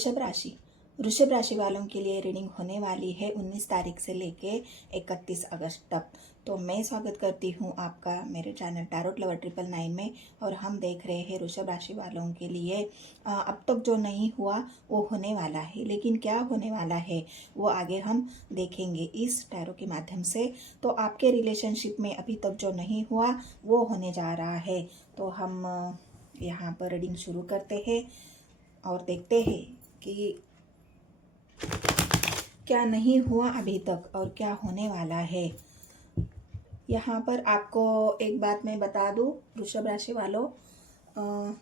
वृषभ राशि वालों के लिए रीडिंग होने वाली है 19 तारीख से लेके 31 अगस्त तक। तो मैं स्वागत करती हूँ आपका मेरे चैनल टैरोट लवर 999 में। और हम देख रहे हैं वृषभ राशि वालों के लिए अब तक जो नहीं हुआ वो होने वाला है, लेकिन क्या होने वाला है वो आगे हम देखेंगे इस टैरो के माध्यम से। तो आपके रिलेशनशिप में अभी तक जो नहीं हुआ वो होने जा रहा है। तो हम यहाँ पर रीडिंग शुरू करते हैं और देखते हैं कि क्या नहीं हुआ अभी तक और क्या होने वाला है। यहाँ पर आपको एक बात मैं बता दूँ वृषभ राशि वालों,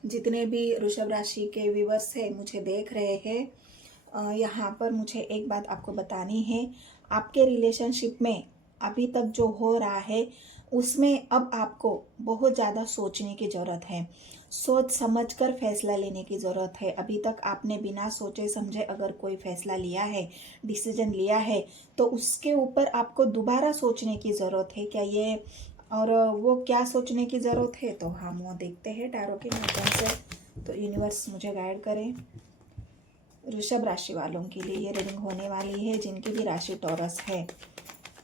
जितने भी वृषभ राशि के व्यूअर्स हैं मुझे देख रहे हैं, यहाँ पर मुझे एक बात आपको बतानी है। आपके रिलेशनशिप में अभी तक जो हो रहा है उसमें अब आपको बहुत ज़्यादा सोचने की ज़रूरत है, सोच समझकर फैसला लेने की ज़रूरत है। अभी तक आपने बिना सोचे समझे अगर कोई फैसला लिया है, डिसीजन लिया है, तो उसके ऊपर आपको दोबारा सोचने की ज़रूरत है क्या ये, और वो क्या सोचने की ज़रूरत है तो हम वो देखते हैं टैरो के माध्यम से। तो यूनिवर्स मुझे गाइड करें। वृषभ राशि वालों के लिए ये रीडिंग होने वाली है जिनकी भी राशि टॉरस है।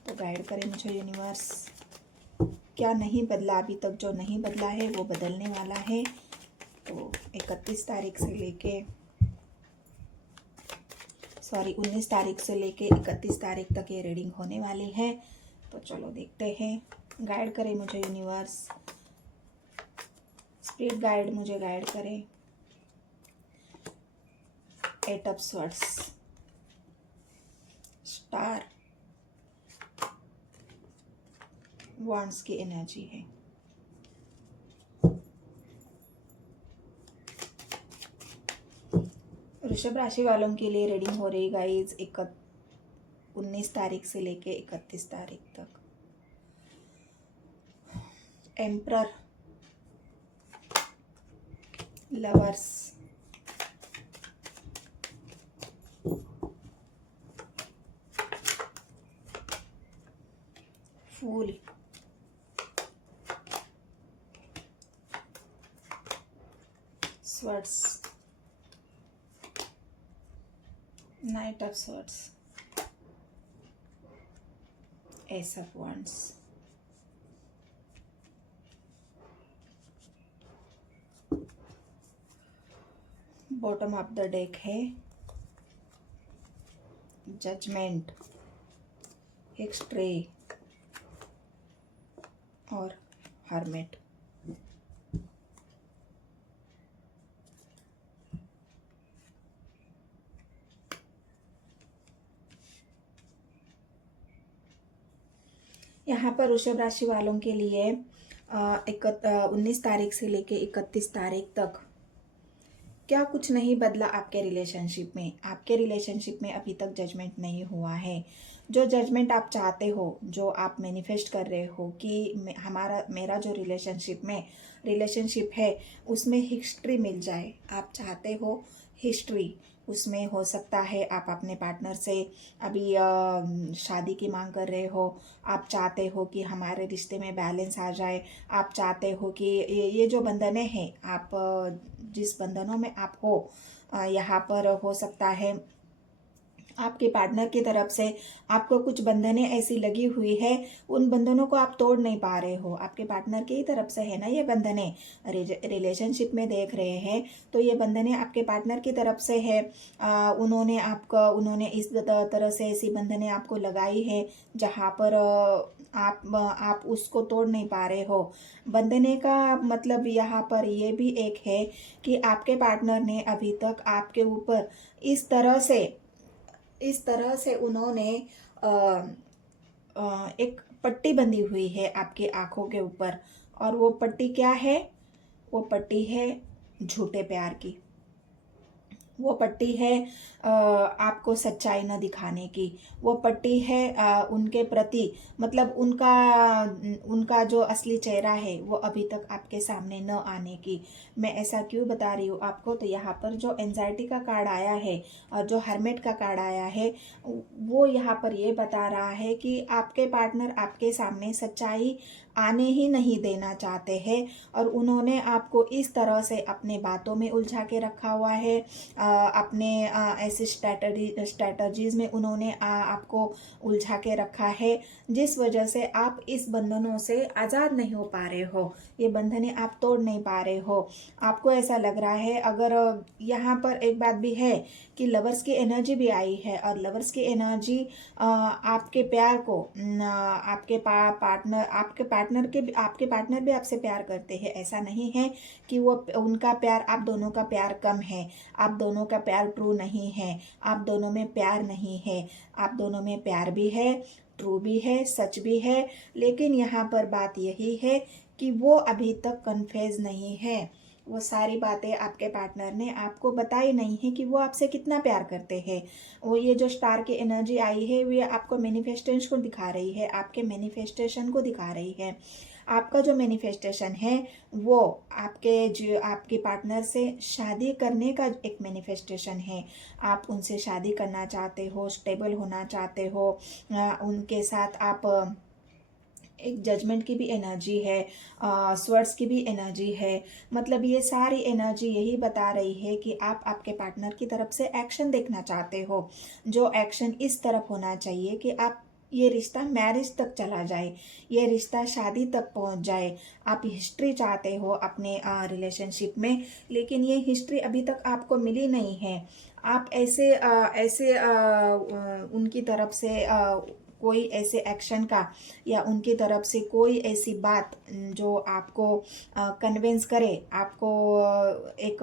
तो गाइड करें मुझे यूनिवर्स, क्या नहीं बदला अभी तक, जो नहीं बदला है वो बदलने वाला है। तो 19 तारीख से लेके 31 तारीख तक ये रीडिंग होने वाली है। तो चलो देखते हैं। गाइड करें मुझे यूनिवर्स, स्पिरिट गाइड मुझे गाइड करें। 8 ऑफ स्वॉर्ड्स, स्टार, वॉन्ड्स की एनर्जी है। वृषभ राशि वालों के लिए रीडिंग हो रही गाइज 19 तारीख से लेके 31 तारीख तक। Emperor, lovers, fool, swords, knight of swords, ace of wands. Bottom of the deck है जजमेंट, एक स्ट्रे और हर्मिट। यहाँ पर वृषभ राशि वालों के लिए 19 तारीख से लेके 31 तारीख तक क्या कुछ नहीं बदला आपके रिलेशनशिप में। आपके रिलेशनशिप में अभी तक जजमेंट नहीं हुआ है। जो जजमेंट आप चाहते हो, जो आप मैनिफेस्ट कर रहे हो कि मेरा जो रिलेशनशिप है उसमें हिस्ट्री मिल जाए, आप चाहते हो हिस्ट्री। उसमें हो सकता है आप अपने पार्टनर से अभी शादी की मांग कर रहे हो, आप चाहते हो कि हमारे रिश्ते में बैलेंस आ जाए, आप चाहते हो कि ये जो बंधनें हैं, आप जिस बंधनों में आप हो, यहाँ पर हो सकता है आपके पार्टनर की तरफ से आपको कुछ बंधनें ऐसी लगी हुई है, उन बंधनों को आप तोड़ नहीं पा रहे हो। आपके पार्टनर की ही तरफ से है ना ये बंधनें, रिलेशनशिप में देख रहे हैं तो ये बंधनें आपके पार्टनर की तरफ से है। उन्होंने इस तरह से ऐसी बंधनें आपको लगाई है जहाँ पर आप उसको तोड़ नहीं पा रहे हो। बंधने का मतलब यहाँ पर ये भी एक है कि आपके पार्टनर ने अभी तक आपके ऊपर इस तरह से उन्होंने एक पट्टी बंधी हुई है आपकी आंखों के ऊपर। और वो पट्टी क्या है? वो पट्टी है झूठे प्यार की। वो पट्टी है आपको सच्चाई न दिखाने की। वो पट्टी है उनके प्रति, मतलब उनका जो असली चेहरा है वो अभी तक आपके सामने न आने की। मैं ऐसा क्यों बता रही हूँ आपको? तो यहाँ पर जो एंजाइटी का कार्ड आया है और जो हर्मिट का कार्ड आया है वो यहाँ पर ये बता रहा है कि आपके पार्टनर आपके सामने सच्चाई आने ही नहीं देना चाहते हैं और उन्होंने आपको इस तरह से अपने बातों में उलझा के रखा हुआ है। अपने ऐसे स्ट्रैटेजीज में उन्होंने आपको उलझा के रखा है, जिस वजह से आप इस बंधनों से आज़ाद नहीं हो पा रहे हो, ये बंधनें आप तोड़ नहीं पा रहे हो। आपको ऐसा लग रहा है, अगर यहाँ पर एक बात भी है कि लवर्स की एनर्जी भी आई है, और लवर्स की एनर्जी आपके प्यार को आपके पार्टनर भी आपसे प्यार करते हैं। ऐसा नहीं है कि वो उनका प्यार, आप दोनों का प्यार कम है, आप दोनों का प्यार ट्रू नहीं है, आप दोनों में प्यार नहीं है, आप दोनों में प्यार भी है, ट्रू भी है, सच भी है। लेकिन यहाँ पर बात यही है कि वो अभी तक कन्फेस नहीं है। वो सारी बातें आपके पार्टनर ने आपको बताई नहीं है कि वो आपसे कितना प्यार करते हैं। वो ये जो स्टार की एनर्जी आई है, वो आपको मैनिफेस्टेशन को दिखा रही है, आपके मैनिफेस्टेशन को दिखा रही है। आपका जो मैनिफेस्टेशन है वो आपके पार्टनर से शादी करने का एक मैनिफेस्टेशन है। आप उनसे शादी करना चाहते हो, स्टेबल होना चाहते हो, उनके साथ आप एक जजमेंट की भी एनर्जी है, स्वर्ड्स की भी एनर्जी है। मतलब ये सारी एनर्जी यही बता रही है कि आप आपके पार्टनर की तरफ से एक्शन देखना चाहते हो, जो एक्शन इस तरफ होना चाहिए कि आप ये रिश्ता मैरिज तक चला जाए, ये रिश्ता शादी तक पहुंच जाए। आप हिस्ट्री चाहते हो अपने रिलेशनशिप में, लेकिन ये हिस्ट्री अभी तक आपको मिली नहीं है। आप ऐसे उनकी तरफ से कोई ऐसे एक्शन का, या उनकी तरफ से कोई ऐसी बात जो आपको कन्विंस करे, आपको एक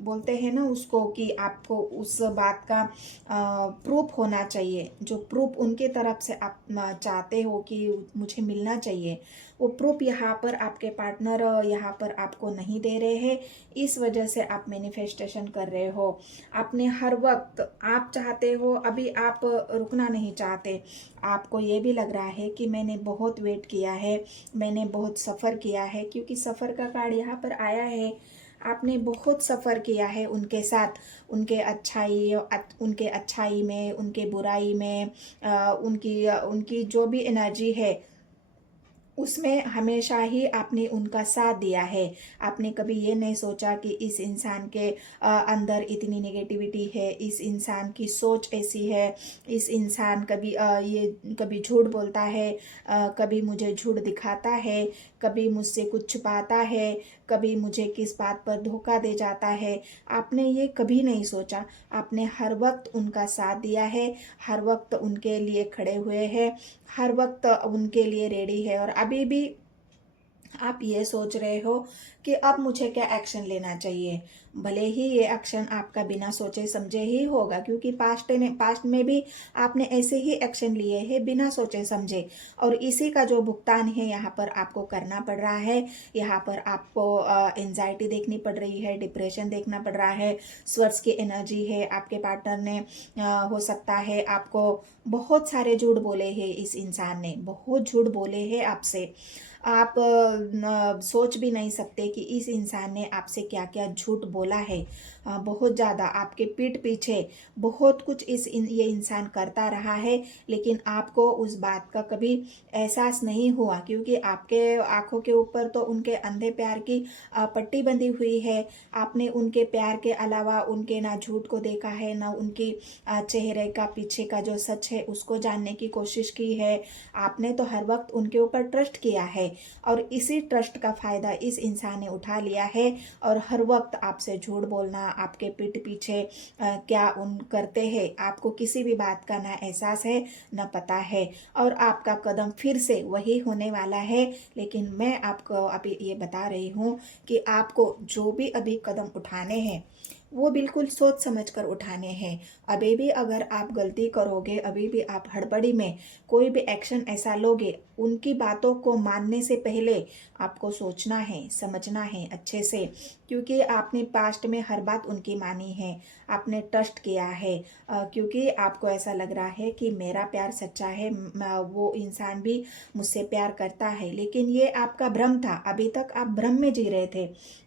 बोलते हैं ना उसको, कि आपको उस बात का प्रूफ होना चाहिए, जो प्रूफ उनके तरफ से आप चाहते हो कि मुझे मिलना चाहिए, वो प्रूफ यहाँ पर आपके पार्टनर यहाँ पर आपको नहीं दे रहे हैं। इस वजह से आप मैनिफेस्टेशन कर रहे हो। आपने हर वक्त, आप चाहते हो, अभी आप रुकना नहीं चाहते। आपको ये भी लग रहा है कि मैंने बहुत वेट किया है, मैंने बहुत सफ़र किया है, क्योंकि सफ़र का कार्ड यहाँ पर आया है। आपने बहुत सफ़र किया है उनके साथ, उनके अच्छाई में, उनके बुराई में, उनकी जो भी एनर्जी है उसमें हमेशा ही आपने उनका साथ दिया है। आपने कभी ये नहीं सोचा कि इस इंसान के अंदर इतनी नेगेटिविटी है, इस इंसान की सोच ऐसी है, इस इंसान कभी झूठ बोलता है, कभी मुझे झूठ दिखाता है, कभी मुझसे कुछ छुपाता है, कभी मुझे किस बात पर धोखा दे जाता है। आपने ये कभी नहीं सोचा। आपने हर वक्त उनका साथ दिया है, हर वक्त उनके लिए खड़े हुए हैं, हर वक्त उनके लिए रेडी है। और अभी भी आप ये सोच रहे हो कि अब मुझे क्या एक्शन लेना चाहिए। भले ही ये एक्शन आपका बिना सोचे समझे ही होगा, क्योंकि पास्ट में भी आपने ऐसे ही एक्शन लिए हैं बिना सोचे समझे, और इसी का जो भुगतान है यहाँ पर आपको करना पड़ रहा है। यहाँ पर आपको एंजाइटी देखनी पड़ रही है, डिप्रेशन देखना पड़ रहा है, स्वर्स की एनर्जी है। आपके पार्टनर ने हो सकता है आपको बहुत सारे झूठ बोले हैं, इस इंसान ने बहुत झूठ बोले हैं आपसे। आप सोच भी नहीं सकते कि इस इंसान ने आपसे क्या क्या झूठ बोला है। बहुत ज़्यादा आपके पीठ पीछे बहुत कुछ ये इंसान करता रहा है, लेकिन आपको उस बात का कभी एहसास नहीं हुआ, क्योंकि आपके आंखों के ऊपर तो उनके अंधे प्यार की पट्टी बंधी हुई है। आपने उनके प्यार के अलावा उनके ना झूठ को देखा है, ना उनकी चेहरे का पीछे का जो सच है उसको जानने की कोशिश की है। आपने तो हर वक्त उनके ऊपर ट्रस्ट किया है, और इसी ट्रस्ट का फ़ायदा इस इंसान ने उठा लिया है, और हर वक्त आपसे झूठ बोलना, आपके पीठ पीछे क्या उन करते हैं, आपको किसी भी बात का ना एहसास है ना पता है। और आपका कदम फिर से वही होने वाला है। लेकिन मैं आपको अभी ये बता रही हूँ कि आपको जो भी अभी कदम उठाने हैं वो बिल्कुल सोच समझ कर उठाने हैं। अभी भी अगर आप गलती करोगे, अभी भी आप हड़बड़ी में कोई भी एक्शन ऐसा लोगे, उनकी बातों को मानने से पहले आपको सोचना है, समझना है अच्छे से, क्योंकि आपने पास्ट में हर बात उनकी मानी है, आपने ट्रस्ट किया है, क्योंकि आपको ऐसा लग रहा है कि मेरा प्यार सच्चा है, वो इंसान भी मुझसे प्यार करता है। लेकिन ये आपका भ्रम था, अभी तक आप भ्रम में जी रहे थे।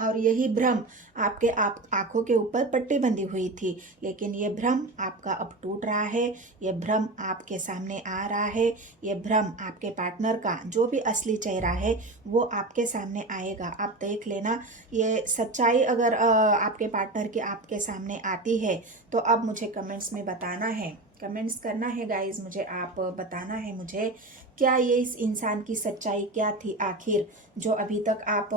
और यही भ्रम आपके आंखों के ऊपर पट्टी बंधी हुई थी, लेकिन ये भ्रम आपका अब टूट रहा है। ये भ्रम आपके सामने आ रहा है। ये भ्रम आपके पार्टनर का जो भी असली चेहरा है वो आपके सामने आएगा। आप देख लेना, ये सच्चाई अगर आपके पार्टनर की आपके सामने आती है तो अब मुझे कमेंट्स में बताना है, कमेंट्स करना है गाइज, मुझे आप बताना है मुझे क्या ये इस इंसान की सच्चाई क्या थी आखिर, जो अभी तक आप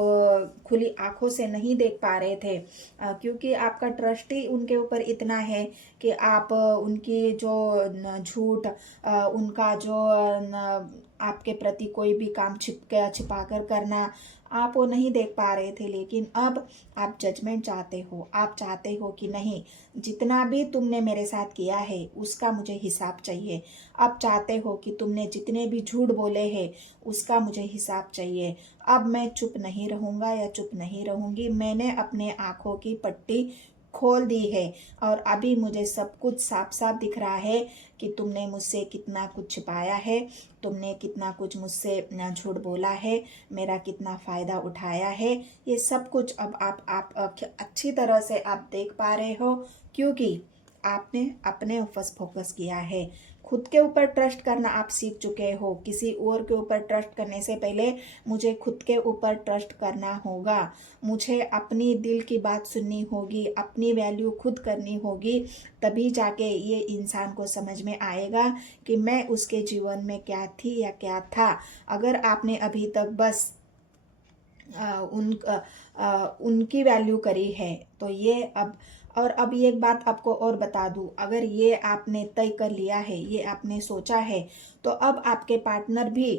खुली आंखों से नहीं देख पा रहे थे, क्योंकि आपका ट्रस्ट ही उनके ऊपर इतना है कि आप उनकी जो झूठ, उनका जो आपके प्रति कोई भी काम छिपा कर करना, आप वो नहीं देख पा रहे थे। लेकिन अब आप जजमेंट चाहते हो, आप चाहते हो कि नहीं, जितना भी तुमने मेरे साथ किया है उसका मुझे हिसाब चाहिए। अब चाहते हो कि तुमने जितने भी झूठ बोले हैं उसका मुझे हिसाब चाहिए। अब मैं चुप नहीं रहूँगा या चुप नहीं रहूँगी। मैंने अपने आँखों की पट्टी खोल दी है और अभी मुझे सब कुछ साफ साफ दिख रहा है कि तुमने मुझसे कितना कुछ छिपाया है, तुमने कितना कुछ मुझसे झूठ बोला है, मेरा कितना फ़ायदा उठाया है। ये सब कुछ अब आप अच्छी तरह से आप देख पा रहे हो, क्योंकि आपने अपने ऊपर फोकस किया है। खुद के ऊपर ट्रस्ट करना आप सीख चुके हो। किसी और के ऊपर ट्रस्ट करने से पहले मुझे खुद के ऊपर ट्रस्ट करना होगा। मुझे अपनी दिल की बात सुननी होगी, अपनी वैल्यू खुद करनी होगी, तभी जाके ये इंसान को समझ में आएगा कि मैं उसके जीवन में क्या थी या क्या था। अगर आपने अभी तक बस उनकी वैल्यू करी है तो ये अब ये एक बात आपको और बता दूं, अगर ये आपने तय कर लिया है, ये आपने सोचा है, तो अब आपके पार्टनर भी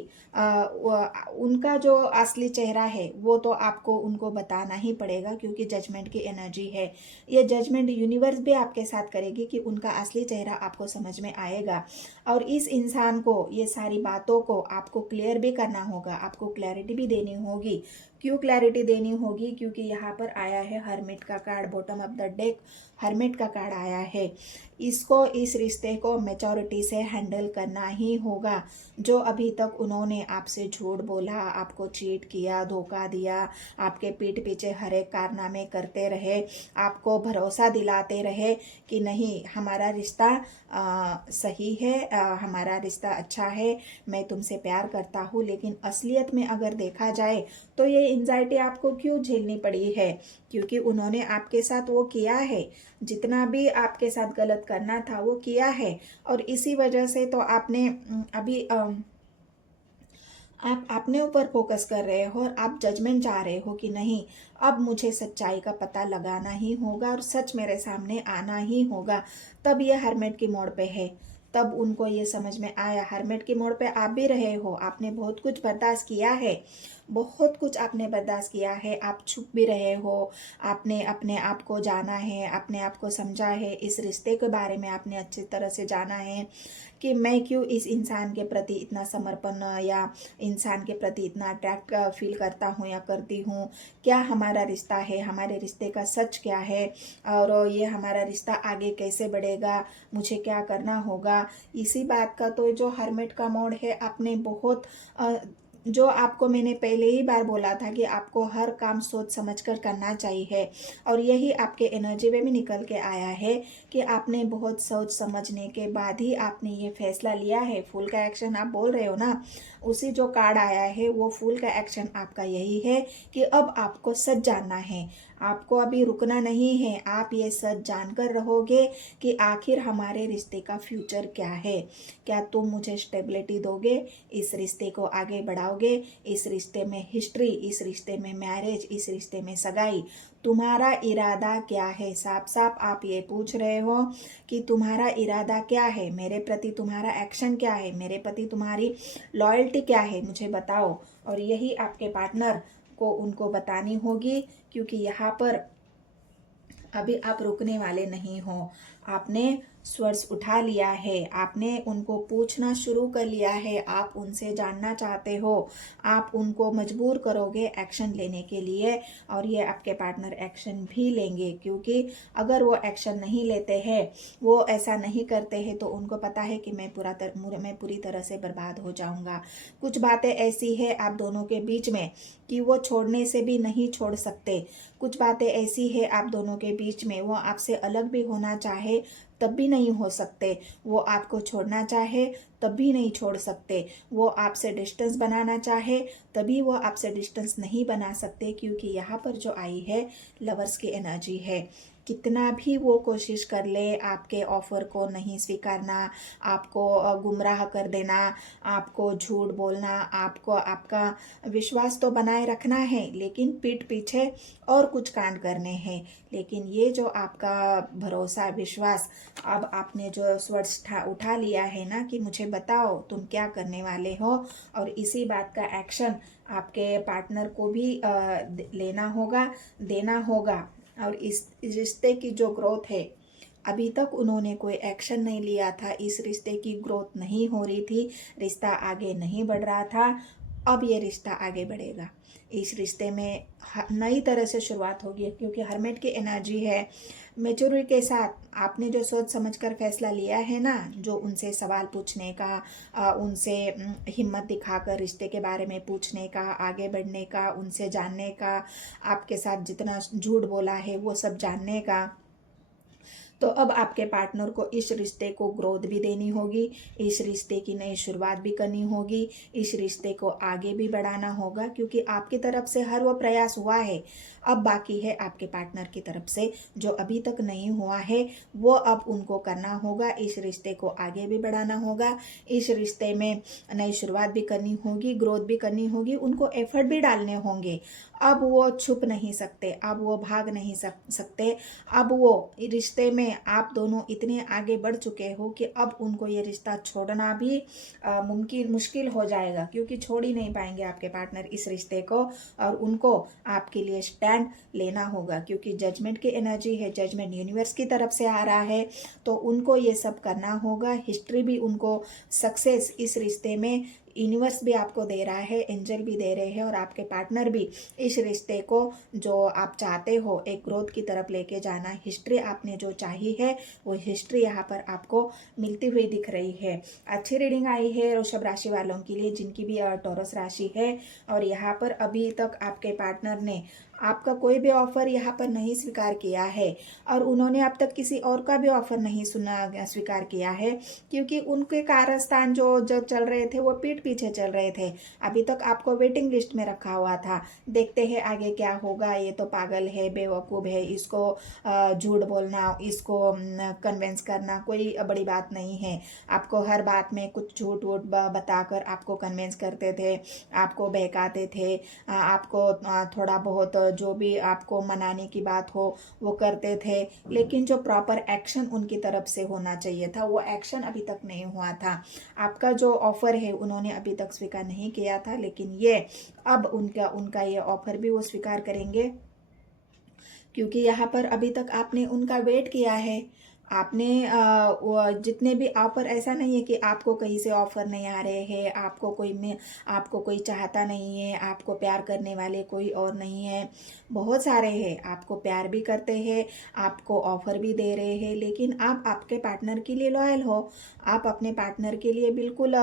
उनका जो असली चेहरा है वो तो आपको उनको बताना ही पड़ेगा, क्योंकि जजमेंट की एनर्जी है। ये जजमेंट यूनिवर्स भी आपके साथ करेगी कि उनका असली चेहरा आपको समझ में आएगा। और इस इंसान को ये सारी बातों को आपको क्लियर भी करना होगा, आपको क्लैरिटी भी देनी होगी। क्यों क्लैरिटी देनी होगी? क्योंकि यहाँ पर आया है हर्मिट का card, bottom of the deck hermit का कार्ड आया है। इसको, इस रिश्ते को मैच्योरिटी से हैंडल करना ही होगा। जो अभी तक उन्होंने आपसे झूठ बोला, आपको चीट किया, धोखा दिया, आपके पीठ पीछे हर एक कारनामे करते रहे, आपको भरोसा दिलाते रहे कि नहीं हमारा रिश्ता सही है, हमारा रिश्ता अच्छा है, मैं तुमसे प्यार करता हूँ, लेकिन असलियत में अगर देखा जाए तो ये एंजाइटी आपको क्यों झेलनी पड़ी है? क्योंकि उन्होंने आपके साथ वो किया है, जितना भी आपके साथ गलत करना था वो किया है। और इसी वजह से तो आपने अभी आप अपने ऊपर फोकस कर रहे हो और आप जजमेंट चाह रहे हो कि नहीं, अब मुझे सच्चाई का पता लगाना ही होगा और सच मेरे सामने आना ही होगा। तब ये हर्मिट की मोड़ पे है, तब उनको ये समझ में आया। हर्मिट की मोड़ पे आप भी रहे हो, आपने बहुत कुछ बर्दाश्त किया है, बहुत कुछ आपने बर्दाश्त किया है, आप छुप भी रहे हो, आपने अपने आप को जाना है, अपने आप को समझा है, इस रिश्ते के बारे में आपने अच्छी तरह से जाना है कि मैं क्यों इस इंसान के प्रति इतना समर्पण या इंसान के प्रति इतना अट्रैक्ट फील करता हूँ या करती हूँ, क्या हमारा रिश्ता है, हमारे रिश्ते का सच क्या है, और ये हमारा रिश्ता आगे कैसे बढ़ेगा, मुझे क्या करना होगा। इसी बात का तो जो हर्मिट का मोड है, आपने बहुत जो आपको मैंने पहले ही बार बोला था कि आपको हर काम सोच समझ कर करना चाहिए, और यही आपके एनर्जी में भी निकल के आया है कि आपने बहुत सोच समझने के बाद ही आपने ये फैसला लिया है। फूल का एक्शन आप बोल रहे हो ना, उसी जो कार्ड आया है वो फूल का एक्शन आपका यही है कि अब आपको सच जानना है, आपको अभी रुकना नहीं है, आप ये सच जानकर रहोगे कि आखिर हमारे रिश्ते का फ्यूचर क्या है। क्या तुम मुझे स्टेबिलिटी दोगे, इस रिश्ते को आगे बढ़ाओगे, इस रिश्ते में हिस्ट्री, इस रिश्ते में मैरिज, इस रिश्ते में सगाई, तुम्हारा इरादा क्या है? साफ साफ आप ये पूछ रहे हो कि तुम्हारा इरादा क्या है, मेरे प्रति तुम्हारा एक्शन क्या है, मेरे प्रति तुम्हारी लॉयल्टी क्या है, मुझे बताओ। और यही आपके पार्टनर को उनको बतानी होगी, क्योंकि यहाँ पर अभी आप रुकने वाले नहीं हो। आपने स्वर्स उठा लिया है, आपने उनको पूछना शुरू कर लिया है, आप उनसे जानना चाहते हो, आप उनको मजबूर करोगे एक्शन लेने के लिए, और ये आपके पार्टनर एक्शन भी लेंगे, क्योंकि अगर वो एक्शन नहीं लेते हैं, वो ऐसा नहीं करते हैं, तो उनको पता है कि मैं पूरी तरह से बर्बाद हो जाऊंगा। कुछ बातें ऐसी है आप दोनों के बीच में कि वो छोड़ने से भी नहीं छोड़ सकते। कुछ बातें ऐसी है आप दोनों के बीच में, वो आपसे अलग भी होना चाहे तब भी नहीं हो सकते, वो आपको छोड़ना चाहे तब भी नहीं छोड़ सकते, वो आपसे डिस्टेंस बनाना चाहे तभी वो आपसे डिस्टेंस नहीं बना सकते, क्योंकि यहाँ पर जो आई है लवर्स की एनर्जी है। कितना भी वो कोशिश कर ले आपके ऑफर को नहीं स्वीकारना, आपको गुमराह कर देना, आपको झूठ बोलना, आपको आपका विश्वास तो बनाए रखना है, लेकिन पीठ पीछे और कुछ कांड करने हैं। लेकिन ये जो आपका भरोसा, विश्वास, अब आपने जो स्वर्ड उठा लिया है ना कि मुझे बताओ तुम क्या करने वाले हो, और इसी बात का एक्शन आपके पार्टनर को भी लेना होगा, देना होगा। और इस रिश्ते की जो ग्रोथ है, अभी तक उन्होंने कोई एक्शन नहीं लिया था, इस रिश्ते की ग्रोथ नहीं हो रही थी, रिश्ता आगे नहीं बढ़ रहा था। अब ये रिश्ता आगे बढ़ेगा, इस रिश्ते में नई तरह से शुरुआत होगी, क्योंकि हर्मिट की एनर्जी है। मेच्योरिटी के साथ आपने जो सोच समझकर फैसला लिया है ना, जो उनसे सवाल पूछने का, उनसे हिम्मत दिखाकर रिश्ते के बारे में पूछने का, आगे बढ़ने का, उनसे जानने का, आपके साथ जितना झूठ बोला है वो सब जानने का, तो अब आपके पार्टनर को इस रिश्ते को ग्रोथ भी देनी होगी, इस रिश्ते की नई शुरुआत भी करनी होगी, इस रिश्ते को आगे भी बढ़ाना होगा, क्योंकि आपकी तरफ से हर वो प्रयास हुआ है। अब बाकी है आपके पार्टनर की तरफ से, जो अभी तक नहीं हुआ है वो अब उनको करना होगा, इस रिश्ते को आगे भी बढ़ाना होगा, इस रिश्ते में नई शुरुआत भी करनी होगी, ग्रोथ भी करनी होगी, उनको एफर्ट भी डालने होंगे। अब वो छुप नहीं सकते, अब वो भाग नहीं सकते, अब वो रिश्ते में आप दोनों इतने आगे बढ़ चुके हो कि अब उनको ये रिश्ता छोड़ना भी मुश्किल हो जाएगा, क्योंकि छोड़ ही नहीं पाएंगे आपके पार्टनर इस रिश्ते को, और उनको आपके लिए स्टैंड लेना होगा, क्योंकि जजमेंट की एनर्जी है, जजमेंट यूनिवर्स की तरफ से आ रहा है, तो उनको ये सब करना होगा। हिस्ट्री भी उनको सक्सेस इस रिश्ते में यूनिवर्स भी आपको दे रहा है, एंजल भी दे रहे हैं, और आपके पार्टनर भी इस रिश्ते को जो आप चाहते हो एक ग्रोथ की तरफ लेके जाना, हिस्ट्री आपने जो चाही है वो हिस्ट्री यहाँ पर आपको मिलती हुई दिख रही है। अच्छी रीडिंग आई है वृषभ राशि वालों के लिए, जिनकी भी टॉरस राशि है, और यहाँ पर अभी तक आपके पार्टनर ने आपका कोई भी ऑफर यहाँ पर नहीं स्वीकार किया है, और उन्होंने अब तक किसी और का भी ऑफर नहीं स्वीकार किया है, क्योंकि उनके कारस्थान जो चल रहे थे वो पीठ पीछे चल रहे थे, अभी तक आपको वेटिंग लिस्ट में रखा हुआ था। देखते हैं आगे क्या होगा, ये तो पागल है, बेवकूफ़ है, इसको झूठ बोलना, इसको कन्विंस करना कोई बड़ी बात नहीं है। आपको हर बात में कुछ झूठ वूठ बताकर आपको कन्विंस करते थे, आपको बहकाते थे, आपको थोड़ा बहुत जो भी आपको मनाने की बात हो वो करते थे, लेकिन जो प्रॉपर एक्शन उनकी तरफ से होना चाहिए था वो एक्शन अभी तक नहीं हुआ था। आपका जो ऑफर है उन्होंने अभी तक स्वीकार नहीं किया था, लेकिन ये अब उनका ये ऑफर भी वो स्वीकार करेंगे, क्योंकि यहाँ पर अभी तक आपने उनका वेट किया है। आपने जितने भी ऑफर, ऐसा नहीं है कि आपको कहीं से ऑफर नहीं आ रहे हैं, आपको कोई चाहता नहीं है, आपको प्यार करने वाले कोई और नहीं है, बहुत सारे हैं, आपको प्यार भी करते हैं, आपको ऑफर भी दे रहे हैं, लेकिन आप आपके पार्टनर के लिए लॉयल हो, आप अपने पार्टनर के लिए बिल्कुल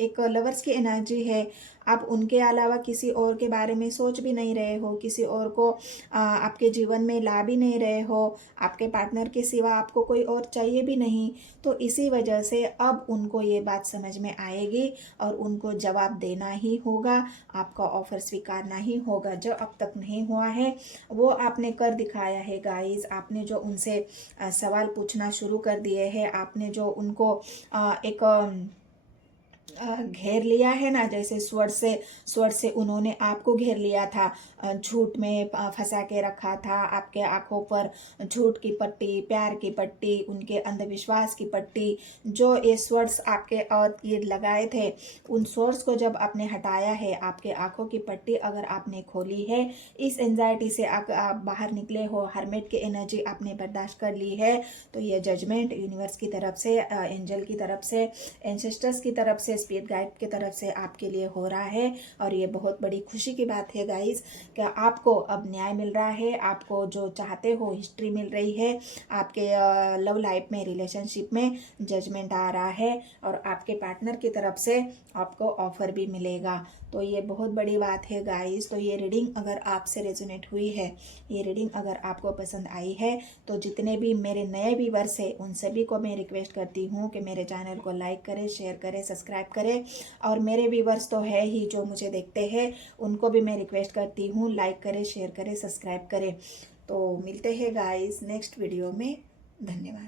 एक लवर्स की एनर्जी है, आप उनके अलावा किसी और के बारे में सोच भी नहीं रहे हो, किसी और को आपके जीवन में ला भी नहीं रहे हो, आपके पार्टनर के सिवा आपको कोई और चाहिए भी नहीं। तो इसी वजह से अब उनको ये बात समझ में आएगी और उनको जवाब देना ही होगा, आपका ऑफर स्वीकारना ही होगा। जो अब तक नहीं हुआ है वो आपने कर दिखाया है गाइस। आपने जो उनसे सवाल पूछना शुरू कर दिए हैं, आपने जो उनको एक घेर लिया है ना, जैसे स्वर से उन्होंने आपको घेर लिया था, झूठ में फंसा के रखा था, आपके आंखों पर झूठ की पट्टी, प्यार की पट्टी, उनके अंधविश्वास की पट्टी, जो ये स्वर्स आपके और ये लगाए थे, उन स्वर्स को जब आपने हटाया है, आपके आंखों की पट्टी अगर आपने खोली है, इस एंजाइटी से आप बाहर निकले हो, हर्मिट की एनर्जी आपने बर्दाश्त कर ली है, तो ये जजमेंट यूनिवर्स की तरफ से, एंजल की तरफ से, एंसेस्टर्स की तरफ से, स्पिरिट गाइड की तरफ से आपके लिए हो रहा है। और ये बहुत बड़ी खुशी की बात है गाइस कि आपको अब न्याय मिल रहा है, आपको जो चाहते हो हिस्ट्री मिल रही है, आपके लव लाइफ में, रिलेशनशिप में जजमेंट आ रहा है, और आपके पार्टनर की तरफ से आपको ऑफर भी मिलेगा। तो ये बहुत बड़ी बात है गाइस। तो ये रीडिंग अगर आपसे रेजोनेट हुई है, ये रीडिंग अगर आपको पसंद आई है, तो जितने भी मेरे नए व्यूअर्स हैं उन सभी को मैं रिक्वेस्ट करती हूँ कि मेरे चैनल को लाइक करें, शेयर करें, सब्सक्राइब करें। और मेरे व्यूअर्स तो है ही जो मुझे देखते हैं, उनको भी मैं रिक्वेस्ट करती हूँ लाइक करें, शेयर करें, सब्सक्राइब करें। तो मिलते हैं गाइस नेक्स्ट वीडियो में। धन्यवाद।